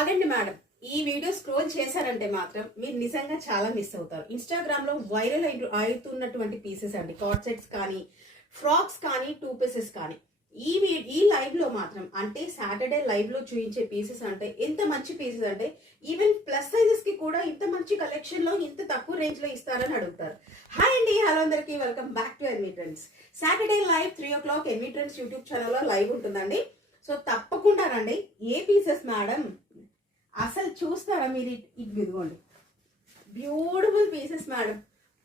ఆగండి మేడం, ఈ video scroll చేశారంటే మాత్రం మీరు నిజంగా చాలా మిస్ అవుతారు. ఇన్స్టాగ్రామ్ లో వైరల్ అవుతున్నటువంటి పీసెస్ అండి, కార్డ్ సెట్స్ కానీ, ఫ్రాక్స్ కానీ, 2 పీసెస్ కానీ. ఈ లైవ్ లో మాత్రం, అంటే సాటర్డే లైవ్ లో చూపించే పీసెస్ అంటే ఎంత మంచి పీసెస్ అంటే ఈవెన్ ప్లస్ సైజెస్ కి కూడా ఇంత మంచి కలెక్షన్ లో ఇంత తక్కువ రేంజ్ లో ఇస్తారని అడుగుతారు. హాయ్ అండి, హలో అందరికి, welcome back to NV trends. Saturday live 3 o'clock NV trends YouTube ఛానల్లో లైవ్ ఉంటుందండి. సో తప్పకుండా రండి. ఏ పీసెస్ మేడం అసలు చూస్తారా మీరు? ఇదిగోండి, beautiful pieces madam.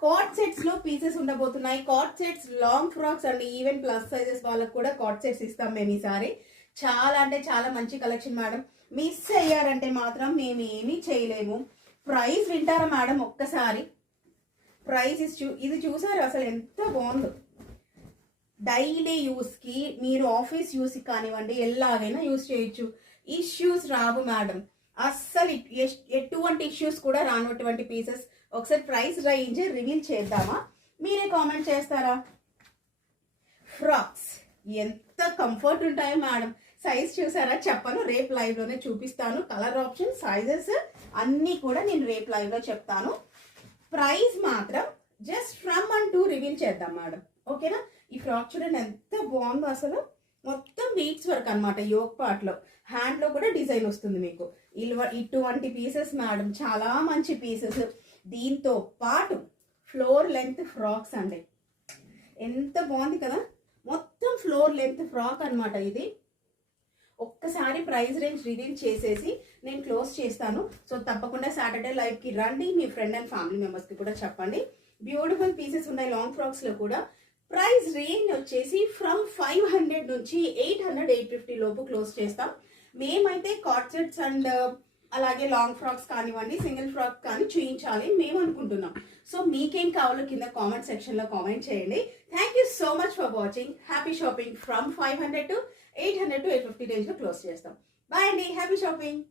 Cord sets లో పీసెస్ ఉండబోతున్నాయి. కార్డ్ సెట్స్, లాంగ్ ఫ్రాక్స్ అండి, ఈవెన్ ప్లస్ సైజెస్ వాళ్ళకి కూడా కార్డ్ సెట్స్ ఇస్తాం మేము ఈసారి. చాలా అంటే చాలా మంచి కలెక్షన్ మేడం. మిస్ అయ్యారంటే మాత్రం మేము ఏమీ చేయలేము. ప్రైస్ వింటారా మేడం? ఒక్కసారి ప్రైస్ ఇది చూసారు అసలు ఎంత బాగుందో. డైలీ యూస్ కి, మీరు ఆఫీస్ యూస్ కి కానివ్వండి, ఎలాగైనా యూస్ చేయొచ్చు. ఇష్యూస్ రావు మేడం, అస్సలు ఎటువంటి ఇష్యూస్ కూడా రానటువంటి పీసెస్. ఒకసారి ప్రైస్ రేంజ్ రివీల్ చేద్దామా? మీరే కామెంట్ చేస్తారా? ఫ్రాక్స్ ఎంత కంఫర్ట్ ఉంటాయో మేడం. సైజ్ చూసారా? చెప్పను, రేపు లైవ్ లోనే చూపిస్తాను. కలర్ ఆప్షన్, సైజెస్ అన్ని కూడా నేను రేపు లైవ్ లో చెప్తాను. ప్రైస్ మాత్రం just from and to reveal చేద్దాం మేడం, ఓకేనా? ఈ ఫ్రాక్ చూడండి ఎంత బాగుందో అసలు. మొత్తం బీట్స్ వర్క్ అనమాట. యోక్ పార్ట్ లో, హ్యాండ్ లో కూడా డిజైన్ వస్తుంది మీకు. ఇటువంటి పీసెస్ మేడం, చాలా మంచి పీసెస్. దీంతో పాటు ఫ్లోర్ లెంత్ ఫ్రాక్స్ అండి, ఎంత బాగుంది కదా. మొత్తం ఫ్లోర్ లెంత్ ఫ్రాక్ అనమాట ఇది. ఒక్కసారి ప్రైస్ రేంజ్ రివీల్ చేసేసి నేను క్లోజ్ చేస్తాను. సో తప్పకుండా సాటర్డే లైవ్ కి రండి. మీ ఫ్రెండ్ అండ్ ఫ్యామిలీ మెంబర్స్ కి కూడా చెప్పండి. బ్యూటిఫుల్ పీసెస్ ఉన్నాయి లాంగ్ ఫ్రాక్స్ లో కూడా. ప్రైస్ రేంజ్ వచ్చేసి ఫ్రమ్ 500 నుంచి 800, 850 లోపు క్లోజ్ చేస్తాం. మేమైతే కార్డ్ సెట్స్ అండ్ అలాగే లాంగ్ ఫ్రాక్స్ కానివ్వండి, సింగిల్ ఫ్రాక్ కానీ చూపించాలి మేము అనుకుంటున్నాం. సో మీకేం కావాలో కింద కామెంట్ సెక్షన్ లో కామెంట్ చేయండి. Thank you so much for watching. Happy shopping. From 500 to 800 to 850 range లో క్లోజ్ చేస్తాం. బాయ్ అండి, హ్యాపీ షాపింగ్.